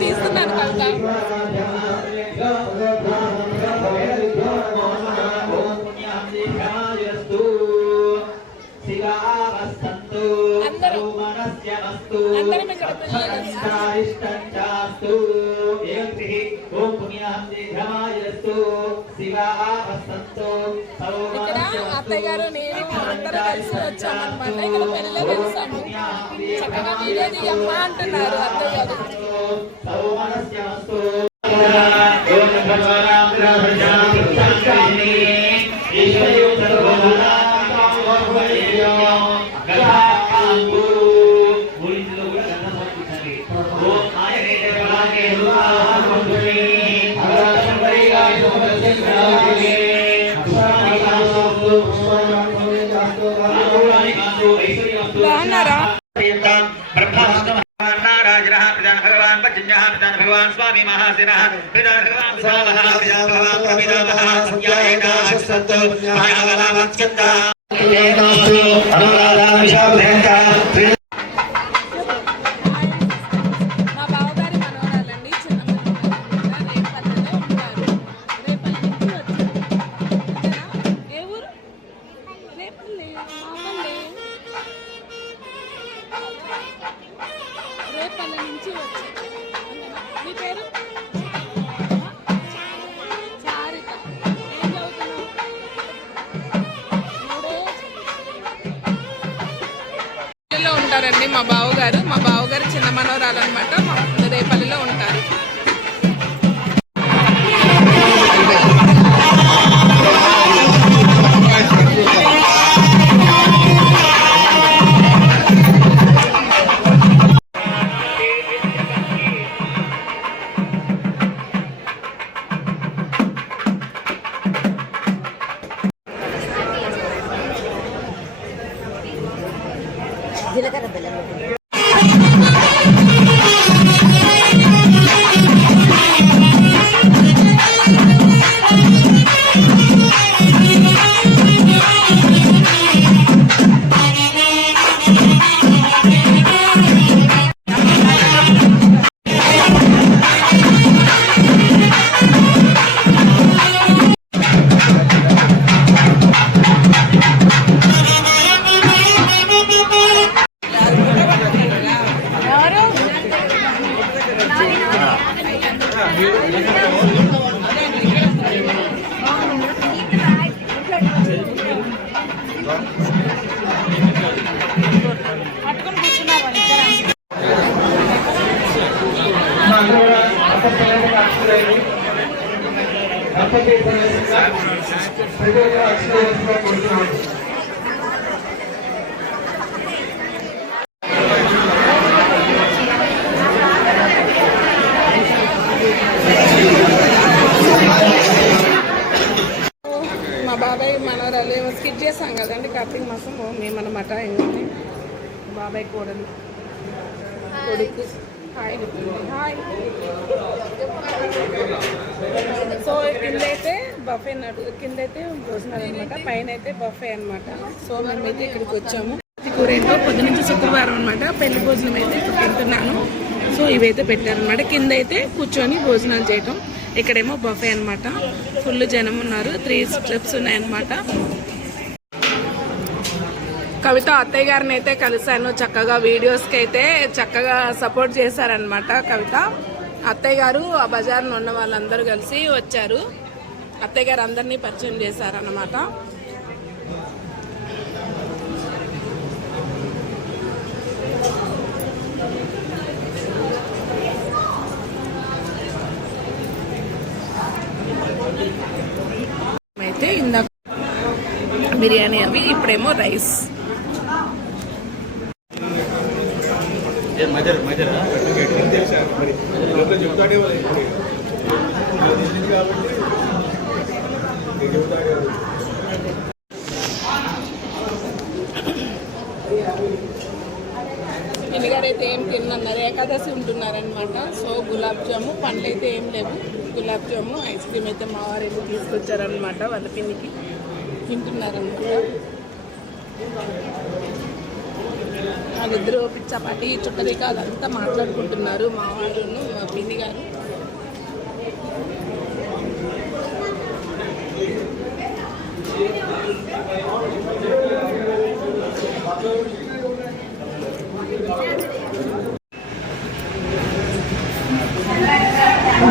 తీస్తున్నాను కవిత. అందరం ఇక్కడ అత్తయ్య గారు నేను అందరూ కలిసి వచ్చామన్నమాట. ఇక్కడ పెళ్ళిలో కలిసాము. చక్కగా వీడియో తీయమ్మా అంటున్నారు అత్తయ్య గారు. भगवान स्वामी महासिनः भगवान ఉంటారండి మా బావగారు చిన్న మనవరాలు అనమాట. రేపల్లిలో ఉంటారు. జీలకర్ర బెల్లం మా బాబాయ్ మనవరాలు స్కిప్ చేసాం కదండి కార్తీక మాసం మేమన్నమాట. ఏంటంటే బాబాయ్ కోడలు కొడుకు హాయ్ హాయ్. సో కిందైతే బఫే కిందైతే భోజనాలు అనమాట, పైన అయితే బఫే అనమాట. సో మేమైతే ఇక్కడికి వచ్చాము. కూర ఏంటో పొద్దు నుంచి శుక్రవారం అనమాట. పెళ్లి భోజనం అయితే ఇప్పుడు తింటున్నాను. సో ఇవైతే పెట్టారనమాట. కింద అయితే కూర్చొని భోజనాలు చేయటం. ఇక్కడేమో బఫే అనమాట. ఫుల్ జనం ఉన్నారు. 3 స్టెప్స్ ఉన్నాయన్నమాట. కవిత అత్తయ్య గారిని అయితే కలిశాను. చక్కగా వీడియోస్కి అయితే చక్కగా సపోర్ట్ చేశారనమాట. కవిత అత్తయ్య గారు ఆ బజార్లో ఉన్న వాళ్ళందరూ కలిసి వచ్చారు. అత్తయ్య గారు అందరినీ పరిచయం చేశారన్నమాట. అయితే ఇందాక బిర్యానీ అవి, ఇప్పుడేమో రైస్. మజర్ పిన్నిగారైతే ఏం తిన్నారు, ఏకాదశి ఉంటున్నారనమాట. సో గులాబ్ జాము, పండ్లు అయితే ఏం లేవు. గులాబ్ జాము, ఐస్ క్రీమ్ అయితే మా వారు వెళ్ళి తీసుకొచ్చారనమాట. వాళ్ళ పిన్నికి తింటున్నారనమాట. వాళ్ళిద్దరూ పిచ్చాపాటి చుట్టరిక అదంతా మాట్లాడుకుంటున్నారు, మా వారును మా పిన్ని గారు.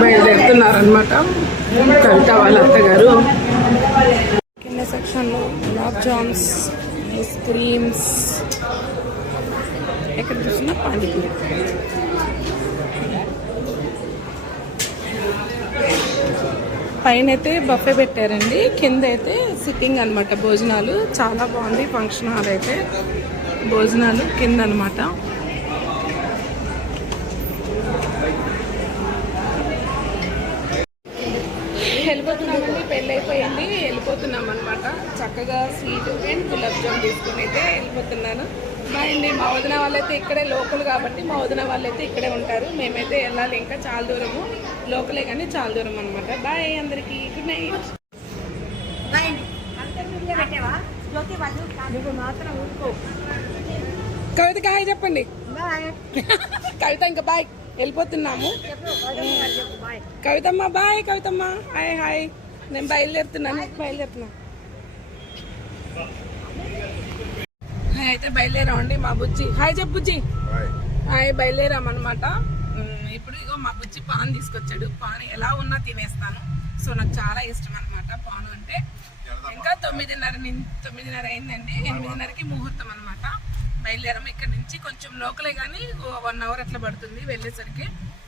బయలుదేరుతున్నారనమాట కవిత వాళ్ళ అత్తగారు. కింద సెక్షన్లో గులాబ్ జామ్స్, ఐస్ క్రీమ్స్, ఎక్కడ చూసినా పానీపూరి. పైన అయితే బఫే పెట్టారండి, కింద అయితే సిట్టింగ్ అనమాట, భోజనాలు. చాలా బాగుంది ఫంక్షన్ హాల్ అయితే. భోజనాలు కింద అనమాట. వెళ్ళిపోతున్నామండి, పెళ్ళి అయిపోయింది, వెళ్ళిపోతున్నాం అనమాట. చక్కగా స్వీట్ అండ్ గులాబ్ జామ్ తీసుకుని అయితే వెళ్ళిపోతున్నాను. బాయ్ అండి. మా వదిన వాళ్ళైతే ఇక్కడే లోకల్ కాబట్టి మా వదిన వాళ్ళైతే ఇక్కడే ఉంటారు. మేమైతే వెళ్ళాలి, ఇంకా చాలా దూరము, లోకలే కానీ చాలా దూరం అనమాట. బాయ్ అందరికీ, గుడ్ నైట్. కవితకి హాయ్ చెప్పండి. కవిత ఇంకా బాయ్, వెళ్ళిపోతున్నాము. కవితమ్మ బాయ్. కవితమ్మ హాయ్. హాయ్, నేను బయలుదేరుతున్నాను. హాయ్ అయితే బయలుదేరామండి. మా బుజ్జి హాయ్ చెప్పు. బుజ్జి హాయ్. బయలుదేరామన్నమాట. ఇప్పుడు ఇగో మా బుజ్జి పాన్ తీసుకొచ్చాడు. పాన్ ఎలా ఉన్నా తినేస్తాను. సో నాకు చాలా ఇష్టం అనమాట పాన్ అంటే. ఇంకా 9:30 అయిందండి. 8:30కి ముహూర్తం అనమాట. బయలుదేరాము. ఇక్కడ నుంచి కొంచెం లోకలే కానీ 1 అవర్ అట్లా పడుతుంది వెళ్ళేసరికి.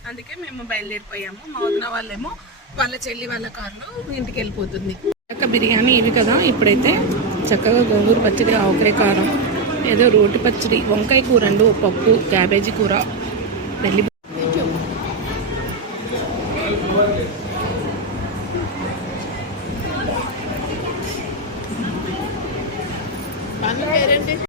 అందుకే మేము బయలుదేరిపోయాము. మా వదిన వాళ్ళేమో వాళ్ళ చెల్లి వాళ్ళ కారులో ఇంటికి వెళ్ళిపోతుంది. చక్క బిర్యానీ ఇవి కదా. ఇప్పుడైతే చక్కగా గోంగూర పచ్చడి, ఆవకాయ కారం, ఏదో రోటి పచ్చడి, వంకాయ కూర అండి, పప్పు, క్యాబేజీ కూర,